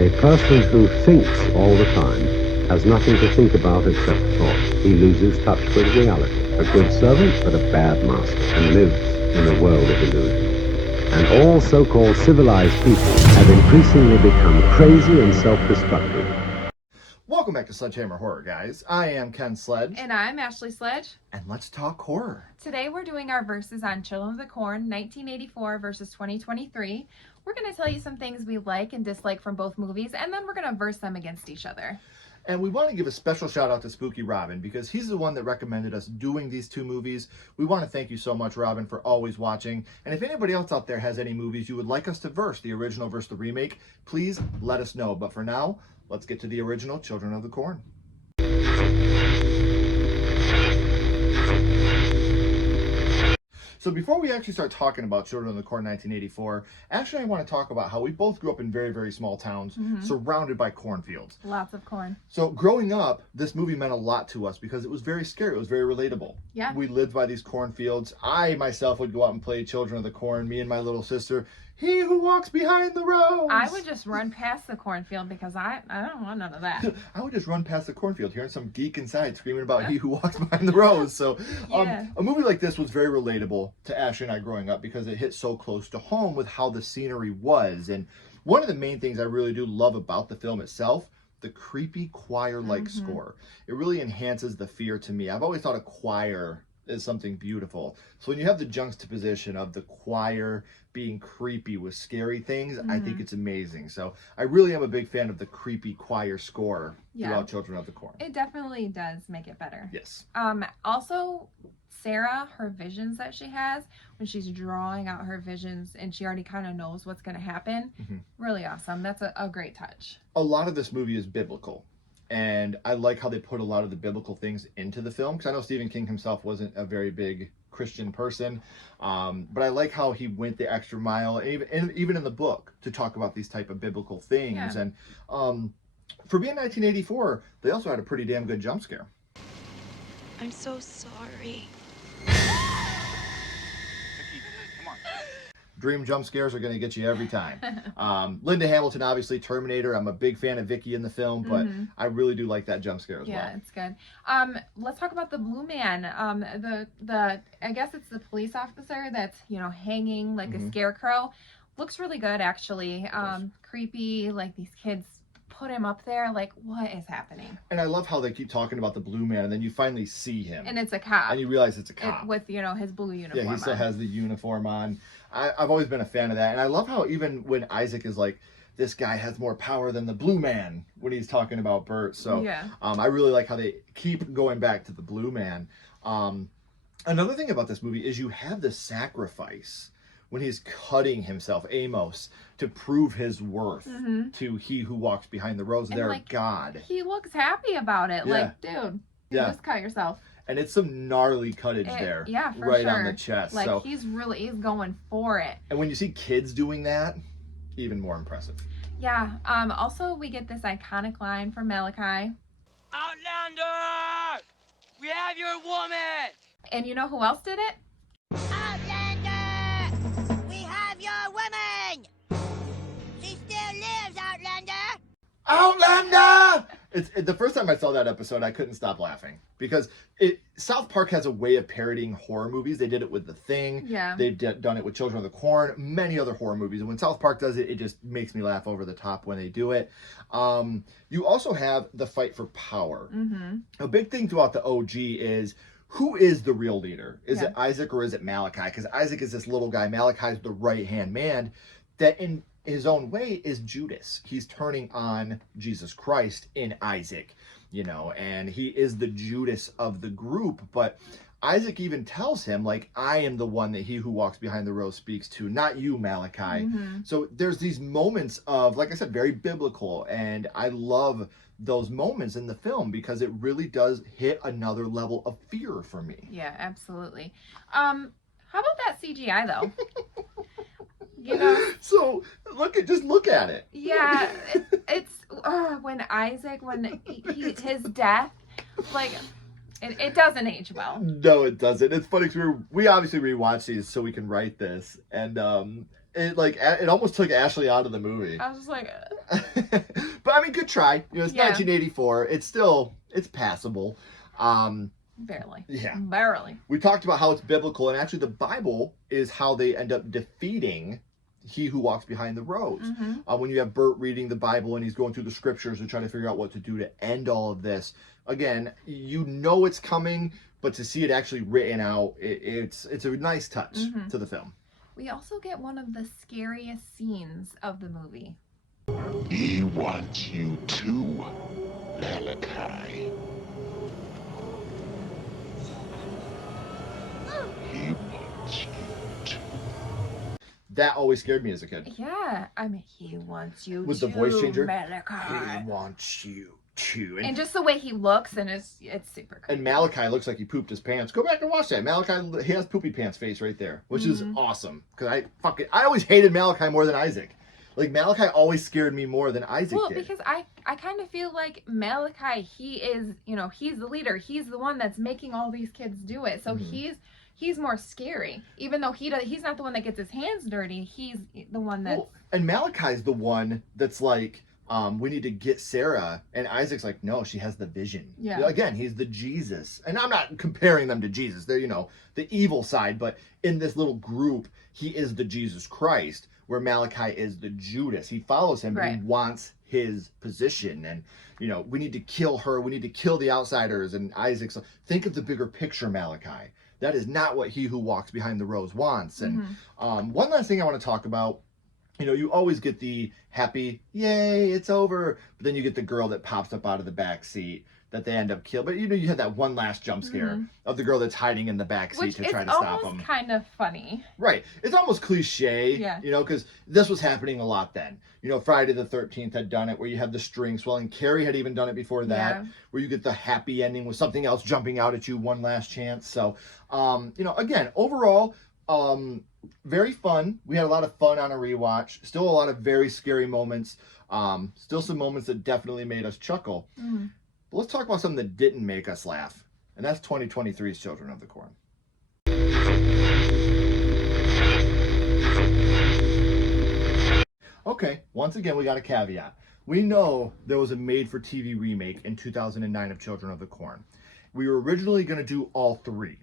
A person who thinks all the time has nothing to think about except thought. He loses touch with reality. A good servant, but a bad master, and lives in a world of illusion. And all so-called civilized people have increasingly become crazy and self-destructive. Welcome back to Sledgehammer Horror, guys. I am Ken Sledge. And I'm Ashley Sledge. And let's talk horror. Today we're doing our verses on Children of the Corn, 1984 versus 2023. We're going to tell you some things we like and dislike from both movies, and then we're going to verse them against each other. And we want to give a special shout out to Spooky Robin because he's the one that recommended us doing these two movies. We want to thank you so much, Robin, for always watching. And if anybody else out there has any movies you would like us to verse, the original versus the remake, please let us know. But for now, let's get to the original Children of the Corn. So before we actually start talking about Children of the Corn 1984, actually I want to talk about how we both grew up in very, very small towns surrounded by cornfields. Lots of corn. So growing up, this movie meant a lot to us because it was very scary. It was very relatable. Yeah. We lived by these cornfields. I myself would go out and play Children of the Corn, me and my little sister. He who walks behind the rows. I would just run past the cornfield because I don't want none of that. I would just run past the cornfield hearing some geek inside screaming about he who walks behind the rows. So Yeah. A movie like this was very relatable to Ashley and I growing up because it hit so close to home with how the scenery was. And one of the main things I really do love about the film itself, the creepy choir-like score. It really enhances the fear to me. I've always thought a choir is something beautiful. So when you have the juxtaposition of the choir being creepy with scary things, I think it's amazing. So I really am a big fan of the creepy choir score throughout Children of the Corn. It definitely does make it better. Yes. Also, Sarah, her visions that she has, when she's drawing out her visions and she already kind of knows what's going to happen, really awesome. That's a great touch. A lot of this movie is biblical. And I like how they put a lot of the biblical things into the film. Because I know Stephen King himself wasn't a very big Christian person. But I like how he went the extra mile, even in the book, to talk about these type of biblical things. Yeah. And for being 1984, they also had a pretty damn good jump scare. I'm so sorry. Dream jump scares are going to get you every time. Linda Hamilton, obviously, Terminator. I'm a big fan of Vicky in the film, but I really do like that jump scare as well. Yeah, it's good. Let's talk about the blue man. I guess it's the police officer that's, hanging like a scarecrow. Looks really good, actually. Creepy, like these kids put him up there, like, what is happening? And I love how they keep talking about the blue man, and then you finally see him. And it's a cop. And you realize it's a cop. With, his blue uniform Yeah, he still has the uniform on. I've always been a fan of that. And I love how even when Isaac is like, this guy has more power than the blue man when he's talking about Bert. So yeah. I really like how they keep going back to the blue man. Another thing about this movie is you have the sacrifice when he's cutting himself, Amos, to prove his worth to he who walks behind the rows, their God. He looks happy about it. Yeah. Like, dude, you just cut yourself. And it's some gnarly cuttage there. Yeah, for right sure. on the chest. Like, so, he's going for it. And when you see kids doing that, even more impressive. Yeah. Also, we get this iconic line from Malachi. Outlander! We have your woman! And you know who else did it? Outlander! We have your woman! She still lives, Outlander! Outlander! The first time I saw that episode, I couldn't stop laughing because South Park has a way of parodying horror movies. They did it with The Thing. Yeah. They've done it with Children of the Corn, many other horror movies. And when South Park does it, it just makes me laugh over the top when they do it. You also have the fight for power. A big thing throughout the OG is, who is the real leader? Is it Isaac or is it Malachi? Because Isaac is this little guy. Malachi is the right-hand man that in his own way is Judas. He's turning on Jesus Christ in Isaac, and he is the Judas of the group. But Isaac even tells him, like, I am the one that he who walks behind the row speaks to, not you, Malachi. So there's these moments of, like I said, very biblical. And I love those moments in the film because it really does hit another level of fear for me. Yeah, absolutely. How about that CGI, though? So just look at it. Yeah, it's when his death, like, it doesn't age well. No, it doesn't. It's funny because we obviously rewatch these so we can write this, and it almost took Ashley out of the movie. I was just like, But I mean, good try. You know, it's Yeah. 1984. It's passable. barely. Yeah. Barely. We talked about how it's biblical, and actually the Bible is how they end up defeating he who walks behind the rows. When you have Bert reading the Bible and he's going through the scriptures and trying to figure out what to do to end all of this. Again, you know it's coming, but to see it actually written out, it's a nice touch to the film. We also get one of the scariest scenes of the movie. He wants you too, Malachi. He wants you too. That always scared me as a kid. Yeah, I mean, he wants you With to, the voice changer? Malachi. He wants you too. And just the way he looks, and it's super creepy. And Malachi looks like he pooped his pants. Go back and watch that. Malachi, he has poopy pants face right there, which is awesome. Because I always hated Malachi more than Isaac. Like, Malachi always scared me more than Isaac did. Because I kind of feel like Malachi, he is, he's the leader. He's the one that's making all these kids do it. So he's more scary. Even though he's not the one that gets his hands dirty. He's the one that... and Malachi's the one that's like, we need to get Sarah. And Isaac's like, no, she has the vision. Yeah. Again, he's the Jesus. And I'm not comparing them to Jesus. They're, the evil side. But in this little group, he is the Jesus Christ, where Malachi is the Judas. He follows him, but he wants his position. And, we need to kill her. We need to kill the outsiders. And Isaac's like, think of the bigger picture, Malachi. That is not what he who walks behind the rows wants. And one last thing I want to talk about, you always get the happy, yay, it's over. But then you get the girl that pops up out of the back seat that they end up killing. But you had that one last jump scare of the girl that's hiding in the back seat to try to stop them. Which is almost kind of funny. Right. It's almost cliche, because this was happening a lot then. Friday the 13th had done it, where you had the string swelling. Carrie had even done it before that, where you get the happy ending with something else jumping out at you, one last chance. So, again, overall, very fun. We had a lot of fun on a rewatch. Still a lot of very scary moments. Still some moments that definitely made us chuckle. But let's talk about something that didn't make us laugh. And that's 2023's Children of the Corn. Okay, once again, we got a caveat. We know there was a made-for-TV remake in 2009 of Children of the Corn. We were originally going to do all three.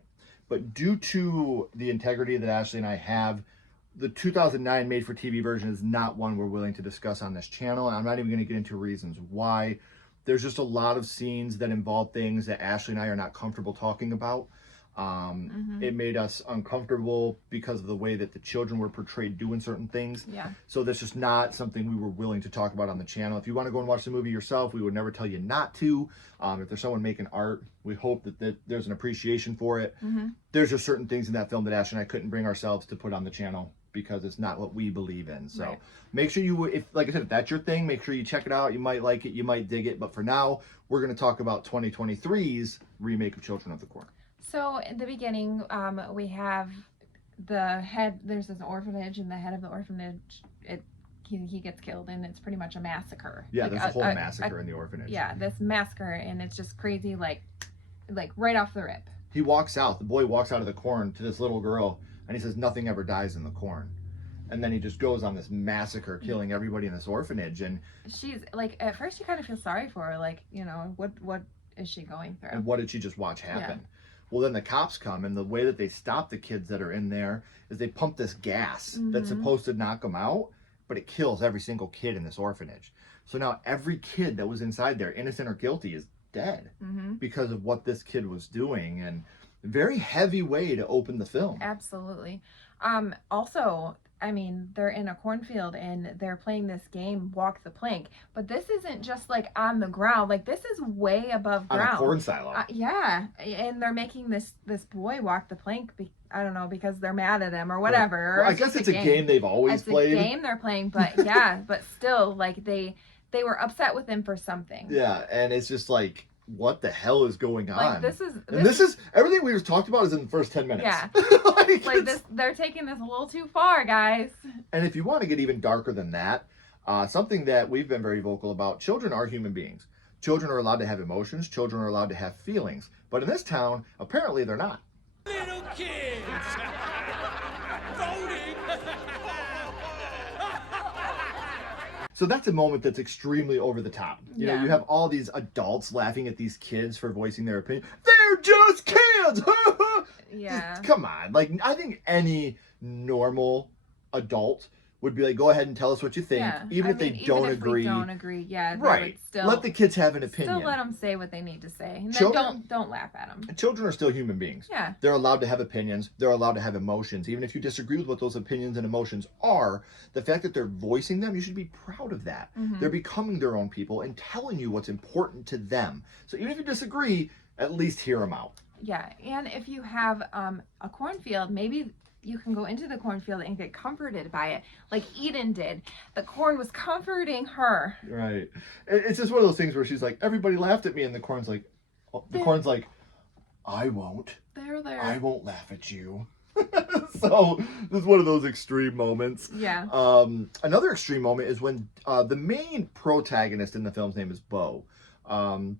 But due to the integrity that Ashley and I have, the 2009 made-for-TV version is not one we're willing to discuss on this channel. I'm not even going to get into reasons why. There's just a lot of scenes that involve things that Ashley and I are not comfortable talking about. It made us uncomfortable because of the way that the children were portrayed doing certain things. Yeah. So that's just not something we were willing to talk about on the channel. If you want to go and watch the movie yourself, we would never tell you not to. If there's someone making art, we hope that there's an appreciation for it. There's just certain things in that film that Ashley and I couldn't bring ourselves to put on the channel, because it's not what we believe in. So make sure like I said, if that's your thing, make sure you check it out. You might like it, you might dig it. But for now, we're going to talk about 2023's remake of Children of the Corn. So in the beginning, we have the head, there's this orphanage, and the head of the orphanage, he gets killed, and it's pretty much a massacre. Yeah, like there's a whole massacre in the orphanage. Yeah, this massacre, and it's just crazy, like right off the rip. He walks out, the boy walks out of the corn to this little girl, and he says, nothing ever dies in the corn. And then he just goes on this massacre, killing everybody in this orphanage. And she's like, at first you kind of feel sorry for her, like, what is she going through? And what did she just watch happen? Yeah. Well, then the cops come, and the way that they stop the kids that are in there is they pump this gas that's supposed to knock them out, but it kills every single kid in this orphanage. So now every kid that was inside there, innocent or guilty, is dead because of what this kid was doing. And very heavy way to open the film. Absolutely. Also, I mean, they're in a cornfield and they're playing this game, Walk the Plank. But this isn't just like on the ground. Like, this is way above ground. On a corn silo. Yeah. And they're making this boy walk the plank, I don't know, because they're mad at him or whatever. Well, I guess it's a game they've always played. It's a game they're playing, but yeah, but still, like, they were upset with him for something. Yeah, and it's just like, what the hell is going on? Like, this is everything we just talked about is in the first 10 minutes. Yeah. They're taking this a little too far, guys. And if you want to get even darker than that, something that we've been very vocal about, children are human beings. Children are allowed to have emotions. Children are allowed to have feelings. But in this town, apparently they're not. Little kids voting So that's a moment that's extremely over the top. You know, Yeah. you have all these adults laughing at these kids for voicing their opinion. They're just kids! Yeah. Come on. Like, I think any normal adult would be like, go ahead and tell us what you think. Yeah. Even I if they mean, don't even if agree. we don't agree, yeah. they Right. would Still, let the kids have an opinion. Still let them say what they need to say. And then Children- don't laugh at them. Children are still human beings. Yeah. They're allowed to have opinions. They're allowed to have emotions. Even if you disagree with what those opinions and emotions are, the fact that they're voicing them, you should be proud of that. Mm-hmm. They're becoming their own people and telling you what's important to them. So even if you disagree, at least hear them out. Yeah. And if you have a cornfield, maybe you can go into the cornfield and get comforted by it, like Eden did. The corn was comforting her. Right. It's just one of those things where she's like, everybody laughed at me, and the corn's like, I won't. They're there. I won't laugh at you. So this is one of those extreme moments. Yeah. Another extreme moment is when the main protagonist in the film's name is Bo. Her and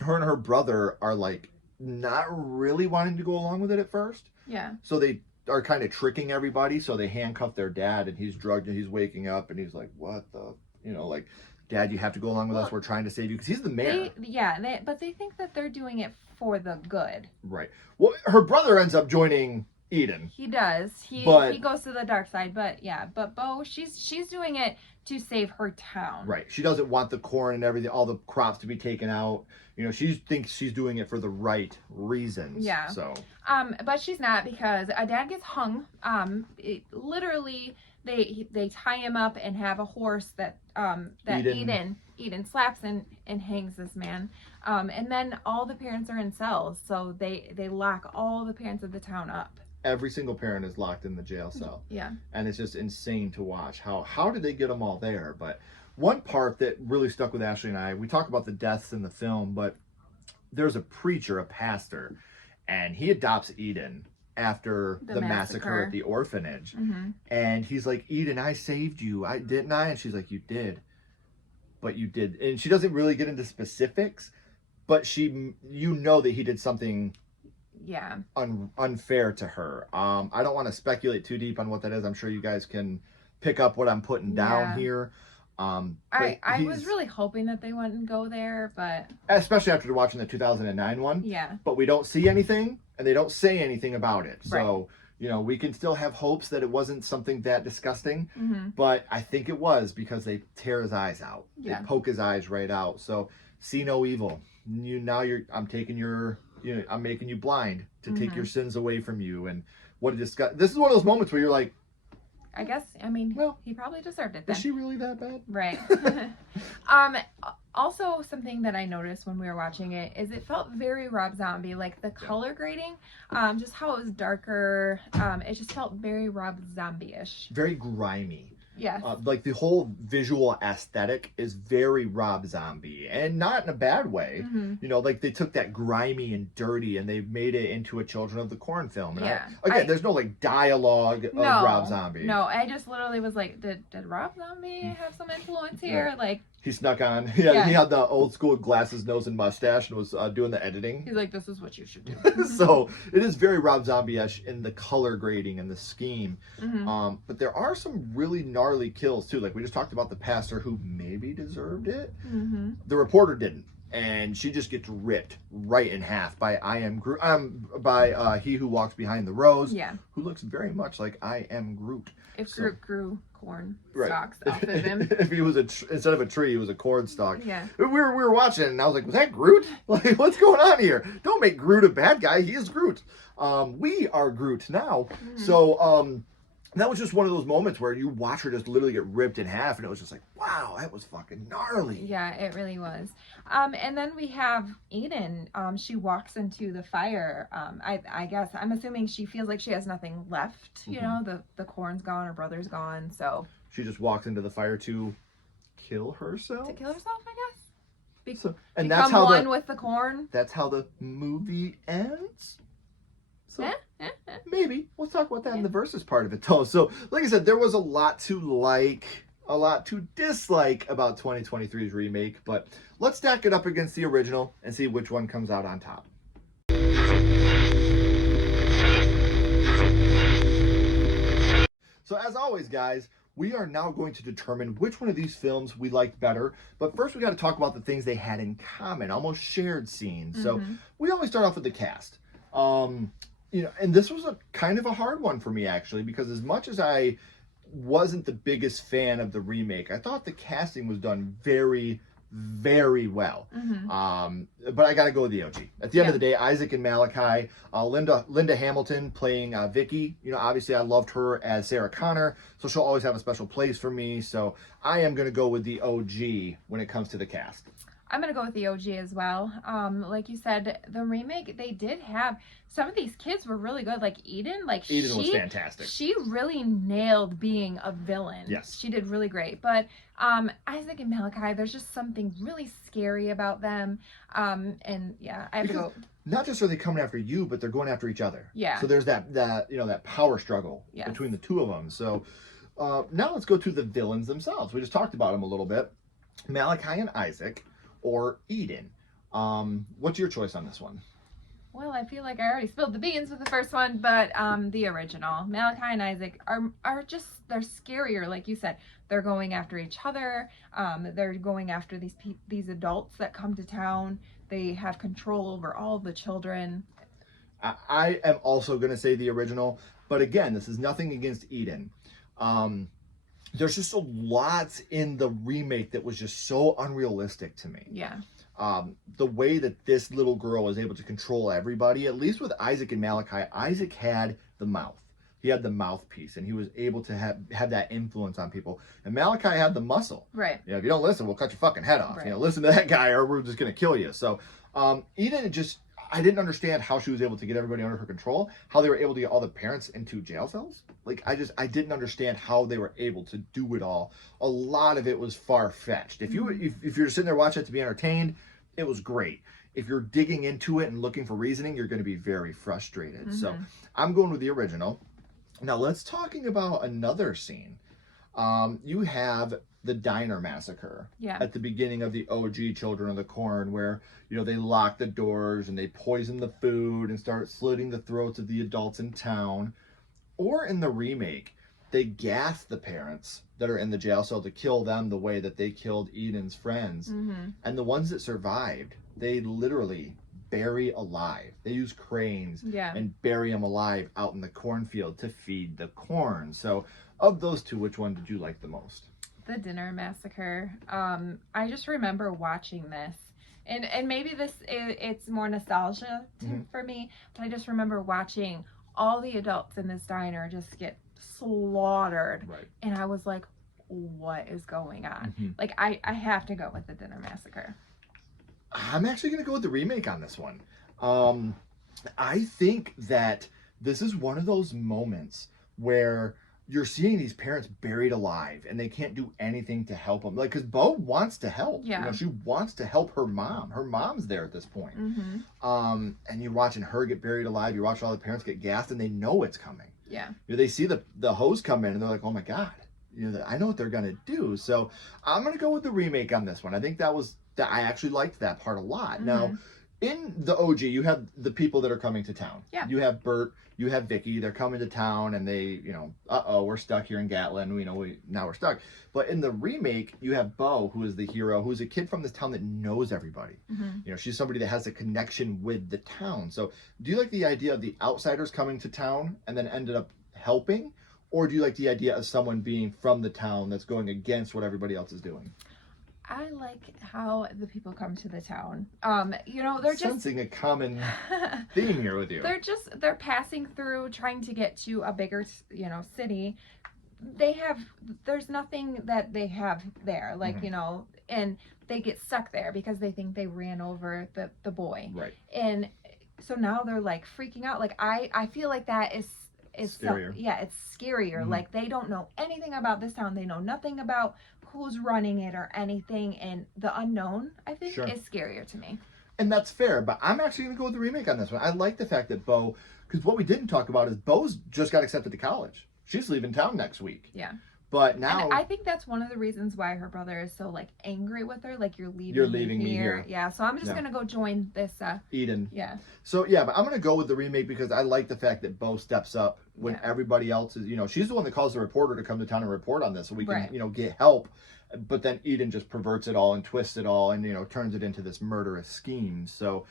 her brother are like not really wanting to go along with it at first. Yeah. So they are kind of tricking everybody. So they handcuff their dad, and he's drugged, and he's waking up, and he's like, what the, like, Dad, you have to go along with us. We're trying to save you, because he's the mayor. But they think that they're doing it for the good. Right. Well, her brother ends up joining Eden. He does. He goes to the dark side, but Bo, she's doing it to save her town. Right. She doesn't want the corn and everything, all the crops to be taken out. She thinks she's doing it for the right reasons. Yeah. So. But she's not, because a dad gets hung. Literally, they tie him up and have a horse that Eden slaps and hangs this man. And then all the parents are in cells, so they lock all the parents of the town up. Every single parent is locked in the jail cell. Yeah. And it's just insane to watch. How did they get them all there? But one part that really stuck with Ashley and I, we talk about the deaths in the film, but there's a preacher, a pastor, and he adopts Eden after the massacre at the orphanage. Mm-hmm. And he's like, Eden, I saved you. Didn't I? And she's like, you did. But you did. And she doesn't really get into specifics, but that he did something unfair to her. I don't want to speculate too deep on what that is. I'm sure you guys can pick up what I'm putting down here. I was really hoping that they wouldn't go there, but especially after watching the 2009 one. Yeah. But we don't see anything, and they don't say anything about it. Right. So, we can still have hopes that it wasn't something that disgusting. Mm-hmm. But I think it was, because they tear his eyes out. Yeah. They poke his eyes right out. So, see no evil. I'm making you blind to take your sins away from you. And what a disgust. This is one of those moments where you're like, I guess, he probably deserved it then. is she really that bad? Right. Also, something that I noticed when we were watching it is it felt very Rob Zombie, like the color grading, just how it was darker. It just felt very Rob Zombie-ish. Very grimy. Yeah. Like the whole visual aesthetic is very Rob Zombie, and not in a bad way. Mm-hmm. Like they took that grimy and dirty and they made it into a Children of the Corn film. And there's no like dialogue of Rob Zombie. No, I just literally was like, did Rob Zombie have some influence here? Right. Like, he snuck on. He had the old school glasses, nose, and mustache, and was doing the editing. He's like, this is what you should do. So it is very Rob Zombie-ish in the color grading and the scheme. Mm-hmm. But there are some really gnarly kills too. Like we just talked about the pastor who maybe deserved it. Mm-hmm. The reporter didn't, and she just gets ripped right in half by He Who Walks Behind the Rose. Yeah. Who looks very much like I Am Groot. If Groot grew corn Right. stalks off of him. If he was instead of a tree, he was a corn stalk. Yeah. We were watching it, and I was like, was that Groot? Like, what's going on here? Don't make Groot a bad guy. He is Groot. We are Groot now. Mm-hmm. So, that was just one of those moments where you watch her just literally get ripped in half, and it was just like, wow, that was fucking gnarly. Yeah, it really was. And then we have Eden. She walks into the fire. I guess, I'm assuming she feels like she has nothing left. Mm-hmm. The corn's gone, her brother's gone, so. She just walks into the fire to kill herself? To kill herself, I guess. And Become that's how one with the corn. That's how the movie ends? So maybe we'll talk about that in the versus part of it though. So like I said, there was a lot to like, a lot to dislike about 2023's remake, but let's stack it up against the original and see which one comes out on top. So as always, guys, we are now going to determine which one of these films we liked better. But first, we got to talk about the things they had in common, almost shared scenes. So we always start off with the cast. You know, and this was a kind of a hard one for me, actually, because as much as I wasn't the biggest fan of the remake, I thought the casting was done very, very well. But I got to go with the OG. At the end of the day, Isaac and Malachi, Linda Hamilton playing Vicky. You know, obviously I loved her as Sarah Connor, so she'll always have a special place for me. So I am going to go with the OG when it comes to the cast. I'm going to go with the OG as well. Like you said, the remake, they did have, some of these kids were really good. Like Eden, Eden was fantastic. She really nailed being a villain. Yes. She did really great. But Isaac and Malachi, there's just something really scary about them. And yeah, I have to go. Not just are they coming after you, but they're going after each other. Yeah. So there's that you know, that power struggle between the two of them. So now let's go to the villains themselves. We just talked about them a little bit. Malachi and Isaac, or Eden. What's your choice on this one? Well, I feel like I already spilled the beans with the first one, but the original. Malachi and Isaac are just, they're scarier, like you said. They're going after each other. They're going after these adults that come to town. They have control over all of the children. I am also going to say the original, but again, this is nothing against Eden. There's just a lot in the remake that was just so unrealistic to me. Yeah. The way that this little girl was able to control everybody, at least with Isaac and Malachi, Isaac had the mouth. He had the mouthpiece, and he was able to have that influence on people. And Malachi had the muscle. Right. You know, if you don't listen, we'll cut your fucking head off. Right. You know, listen to that guy, or we're just gonna kill you. So, Eden just, I didn't understand how she was able to get everybody under her control, how they were able to get all the parents into jail cells. Like, I didn't understand how they were able to do it all. A lot of it was far-fetched. If you're sitting there watching it to be entertained, it was great. If you're digging into it and looking for reasoning, you're going to be very frustrated. So I'm going with the original. Now let's talking about another scene. You have the diner massacre at the beginning of the OG Children of the Corn, where, you know, they lock the doors and they poison the food and start slitting the throats of the adults in town. Or in the remake, they gas the parents that are in the jail cell to kill them the way that they killed Eden's friends. And the ones that survived, they literally bury alive. They use cranes and bury them alive out in the cornfield to feed the corn. So of those two, which one did you like the most? The dinner massacre. I just remember watching this, and maybe it's more nostalgia for me, but I just remember watching all the adults in this diner just get slaughtered. Right. And I was like, what is going on? Like, I have to go with the dinner massacre. I'm actually going to go with the remake on this one. I think that this is one of those moments where you're seeing these parents buried alive and they can't do anything to help them. Like, because Bo wants to help. Yeah. You know, she wants to help her mom. Her mom's there at this point. And you're watching her get buried alive. You're watching all the parents get gassed, and they know it's coming. Yeah. You know, they see the hose come in and they're like, oh my God, you know, I know what they're going to do. So I'm going to go with the remake on this one. I think I actually liked that part a lot. Now, in the OG, you have the people that are coming to town. Yeah. You have Bert, you have Vicky. They're coming to town, and they, you know, we're stuck here in Gatlin. You know, now we're stuck. But in the remake, you have Bo, who is the hero, who's a kid from this town that knows everybody. You know, she's somebody that has a connection with the town. So, do you like the idea of the outsiders coming to town and then ended up helping, or do you like the idea of someone being from the town that's going against what everybody else is doing? I like how the people come to the town. You know, they're sensing a common theme here with you. They're passing through, trying to get to a bigger, you know, city. There's nothing that they have there, like, you know, and they get stuck there because they think they ran over the boy. Right. And so now they're like freaking out. Like, I feel like that is scarier. It's scarier. Like, they don't know anything about this town. They know nothing about who's running it or anything, and the unknown, I think, is scarier to me. And that's fair, but I'm actually going to go with the remake on this one. I like the fact that Bo, because what we didn't talk about is Bo's just got accepted to college. She's leaving town next week. Yeah. But now and I think that's one of the reasons why her brother is so like angry with her. Like, you're leaving me here. Yeah. So I'm just Yeah. gonna go join this. Eden. Yeah. So yeah, but I'm gonna go with the remake because I like the fact that Bo steps up when Yeah. everybody else is. She's the one that calls the reporter to come to town and report on this, so we can Right. get help. But then Eden just perverts it all and twists it all, and turns it into this murderous scheme. So,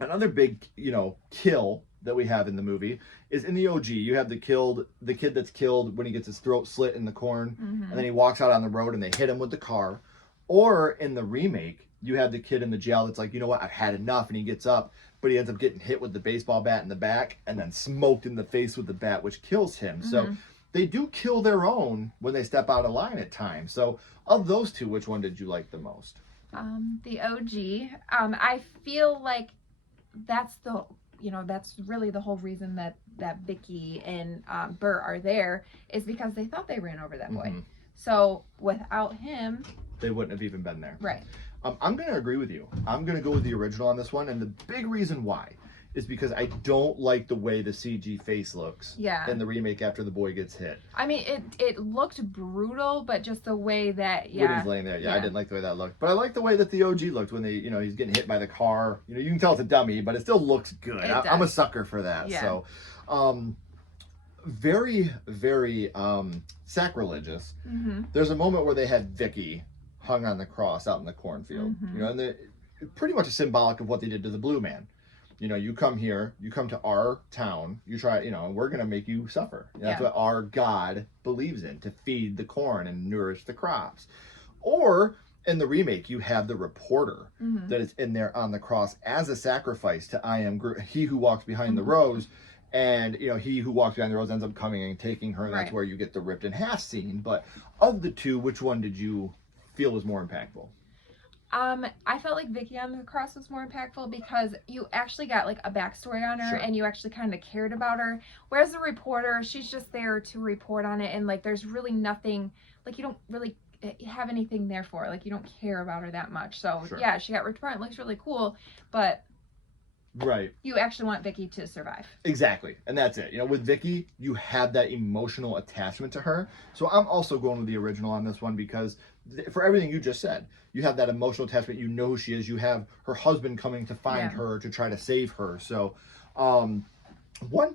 another big kill that we have in the movie is in the OG. You have the kid that's killed when he gets his throat slit in the corn, and then he walks out on the road and they hit him with the car. Or in the remake, you have the kid in the jail that's like, you know what, I've had enough, and he gets up, but he ends up getting hit with the baseball bat in the back and then smoked in the face with the bat, which kills him. So they do kill their own when they step out of line at times. So of those two, which one did you like the most? The OG. I feel like that's that's really the whole reason that Vicky and Bert are there, is because they thought they ran over that boy. So without him, they wouldn't have even been there. Right. I'm going to agree with you. I'm going to go with the original on this one, and the big reason why is because I don't like the way the CG face looks in the remake after the boy gets hit. I mean, it looked brutal, but just the way that when he's laying there, I didn't like the way that looked. But I like the way that the OG looked when they, he's getting hit by the car. You can tell it's a dummy, but it still looks good. I'm a sucker for that. Yeah. So, very, very sacrilegious. There's a moment where they had Vicky hung on the cross out in the cornfield. And they're pretty much symbolic of what they did to the Blue Man. You come here, you come to our town, you try, and we're going to make you suffer. That's what our God believes in, to feed the corn and nourish the crops. Or in the remake, you have the reporter that is in there on the cross as a sacrifice to I am he who walks behind the rose. And, he who walks behind the rose ends up coming and taking her. And that's where you get the ripped in half scene. But of the two, which one did you feel was more impactful? I felt like Vicky on the cross was more impactful because you actually got like a backstory on her and you actually kind of cared about her. Whereas the reporter, she's just there to report on it, and like there's really nothing, like you don't really have anything there for her. Like you don't care about her that much. So yeah, she got ripped apart. It looks really cool, but you actually want Vicky to survive. Exactly. And that's it. With Vicky, you have that emotional attachment to her. So I'm also going with the original on this one because for everything you just said, you have that emotional attachment. You know who she is. You have her husband coming to find her to try to save her. So one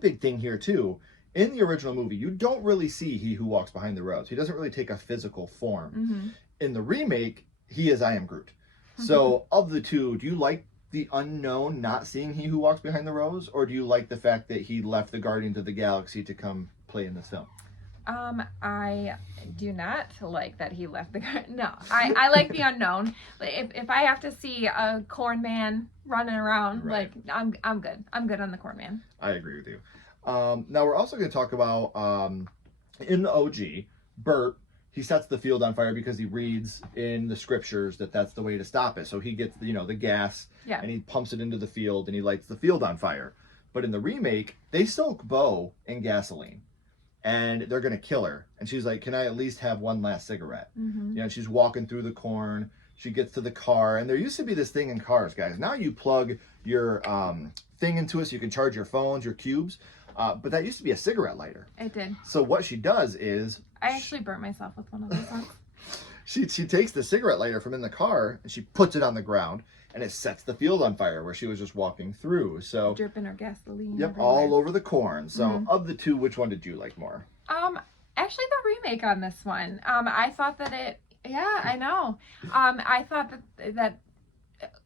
big thing here too, in the original movie, you don't really see he who walks behind the rose. He doesn't really take a physical form. In the remake, he is I am Groot. So of the two, do you like the unknown not seeing he who walks behind the rose, or do you like the fact that he left the Guardians of the Galaxy to come play in this film? I do not like that he left the no. I like the unknown. If I have to see a corn man running around, like I'm good. I'm good on the corn man. I agree with you. Now we're also going to talk about in the OG, Bert. He sets the field on fire because he reads in the scriptures that that's the way to stop it. So he gets the gas and he pumps it into the field and he lights the field on fire. But in the remake, they soak Bo in gasoline and they're going to kill her. And she's like, can I at least have one last cigarette? She's walking through the corn. She gets to the car. And there used to be this thing in cars, guys. Now you plug your thing into it so you can charge your phones, your cubes. But that used to be a cigarette lighter. It did. So what she does is... I actually burnt myself with one of those ones. She takes the cigarette lighter from in the car and she puts it on the ground and it sets the field on fire where she was just walking through. So dripping her gasoline. Yep, everywhere. All over the corn. So of the two, which one did you like more? Actually the remake on this one. I thought that I know. I thought that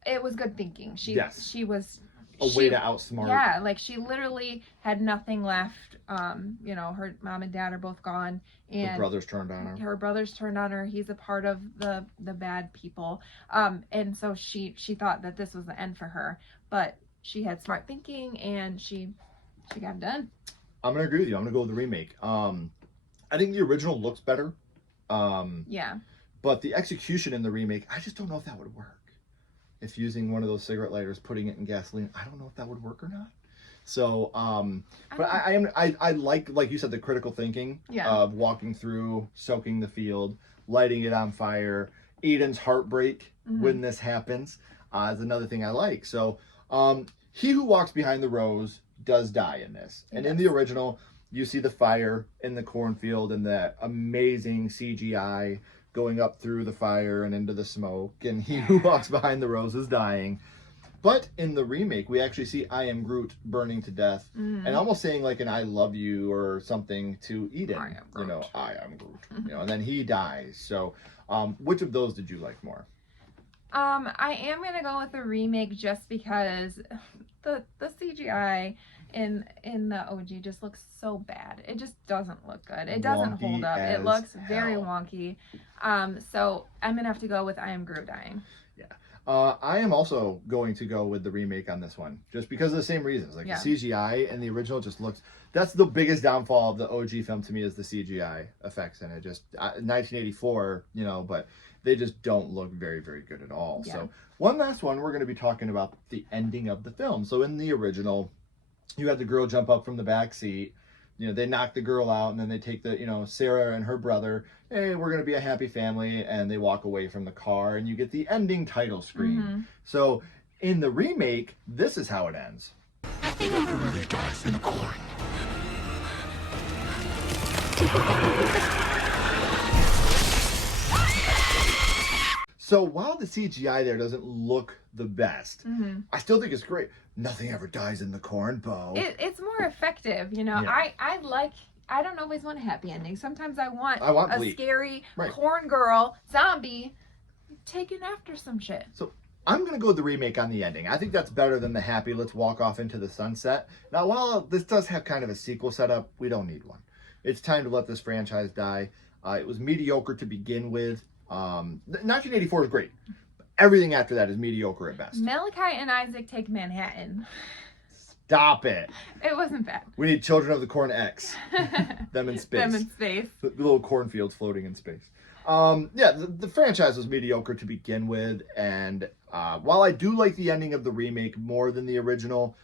it was good thinking. She was a way to outsmart. Yeah, like she literally had nothing left. Her mom and dad are both gone, and her brothers turned on her. Her brothers turned on her. He's a part of the bad people. And so she thought that this was the end for her, but she had smart thinking and she got it done. I'm gonna agree with you. I'm gonna go with the remake. I think the original looks better. But the execution in the remake, I just don't know if that would work. If using one of those cigarette lighters, putting it in gasoline, I don't know if that would work or not. So, but I like you said, the critical thinking of walking through, soaking the field, lighting it on fire. Eden's heartbreak when this happens is another thing I like. So, he who walks behind the rose does die in this, and in the original, you see the fire in the cornfield and that amazing CGI going up through the fire and into the smoke, and he who walks behind the roses dying. But in the remake, we actually see I Am Groot burning to death and almost saying like an I love you or something to Eden. I am Groot. And then he dies. So which of those did you like more? I am going to go with the remake just because the CGI in the OG just looks so bad. It just doesn't look good. It doesn't hold up. It looks very wonky. So I'm going to have to go with I Am Groot dying. Yeah. I am also going to go with the remake on this one, just because of the same reasons. Like the CGI and the original just looks. That's the biggest downfall of the OG film to me is the CGI effects in it. Just 1984, but they just don't look very, very good at all. Yeah. So one last one, we're going to be talking about the ending of the film. So in the original, you had the girl jump up from the back seat. They knock the girl out, and then they take the, Sarah and her brother, hey, we're going to be a happy family, and they walk away from the car, and you get the ending title screen. So in the remake, this is how it ends. Nothing ever really dies in the corn. So while the CGI there doesn't look the best, I still think it's great. Nothing ever dies in the corn, Bo. It's more effective, I don't always want a happy ending. Sometimes I want a scary corn girl zombie taken after some shit. So I'm going to go with the remake on the ending. I think that's better than the happy let's walk off into the sunset. Now, while this does have kind of a sequel setup, we don't need one. It's time to let this franchise die. It was mediocre to begin with. 1984 is great. Everything after that is mediocre at best. Malachi and Isaac Take Manhattan. Stop it. It wasn't bad. We need Children of the Corn X. Them in space. Them in space. The little cornfields floating in space. The franchise was mediocre to begin with, and while I do like the ending of the remake more than the original,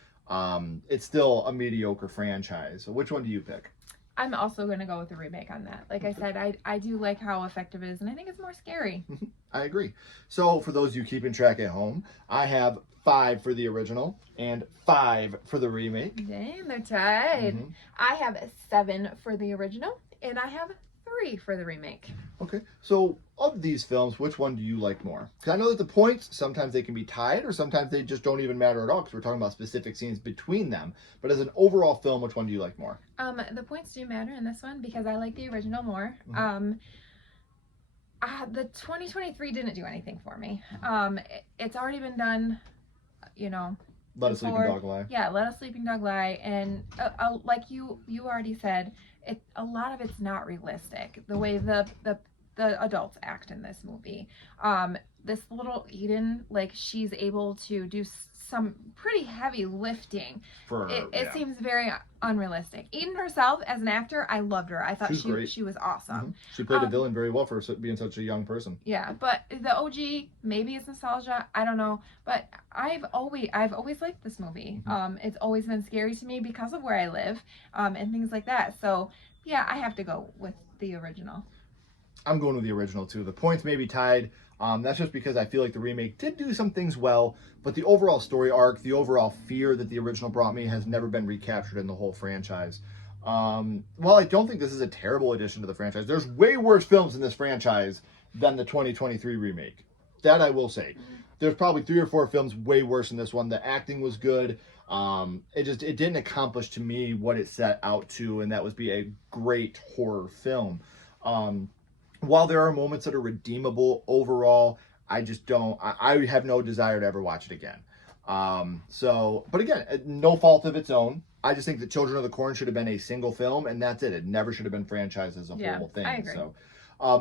it's still a mediocre franchise. So which one do you pick? I'm also going to go with the remake on that. Like I said, I do like how effective it is, and I think it's more scary. I agree. So for those of you keeping track at home, I have 5 for the original and 5 for the remake. Damn, they're tied. I have 7 for the original, and I have 3 for the remake. Okay, so of these films, which one do you like more? Because I know that the points, sometimes they can be tied, or sometimes they just don't even matter at all, because we're talking about specific scenes between them. But as an overall film, which one do you like more? The points do matter in this one, because I like the original more. The 2023 didn't do anything for me. It's already been done, Let a Sleeping Dog Lie. Yeah, Let a Sleeping Dog Lie. And like you already said, a lot of it's not realistic. The way the adults act in this movie. This little Eden, she's able to do some pretty heavy lifting. It seems very unrealistic. Eden herself, as an actor, I loved her. I thought she was awesome. She played the villain very well for being such a young person. Yeah, but the OG, maybe it's nostalgia, I don't know. But I've always liked this movie. It's always been scary to me because of where I live, and things like that. So yeah, I have to go with the original. I'm going with the original too. The points may be tied. That's just because I feel like the remake did do some things well, but the overall story arc, the overall fear that the original brought me has never been recaptured in the whole franchise. While I don't think this is a terrible addition to the franchise, there's way worse films in this franchise than the 2023 remake. That I will say. There's probably 3 or 4 films way worse than this one. The acting was good. It didn't accomplish to me what it set out to, and that was be a great horror film. While there are moments that are redeemable overall, I just don't. I have no desire to ever watch it again. But again, no fault of its own. I just think that Children of the Corn should have been a single film, and that's it. It never should have been franchised as a whole thing. I agree. So,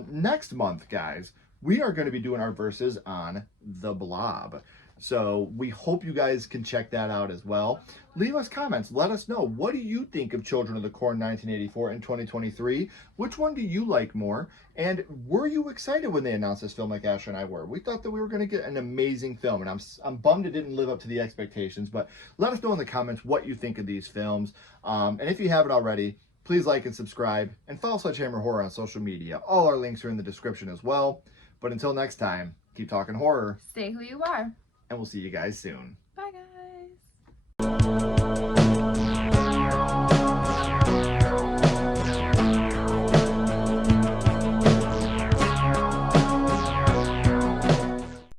next month, guys, we are going to be doing our verses on The Blob. So we hope you guys can check that out as well. Leave us comments. Let us know. What do you think of Children of the Corn 1984 and 2023? Which one do you like more? And were you excited when they announced this film like Asher and I were? We thought that we were going to get an amazing film, and I'm bummed it didn't live up to the expectations. But let us know in the comments what you think of these films. And if you haven't already, please like and subscribe, and follow Sledgehammer Horror on social media. All our links are in the description as well. But until next time, keep talking horror. Stay who you are. And we'll see you guys soon. Bye, guys.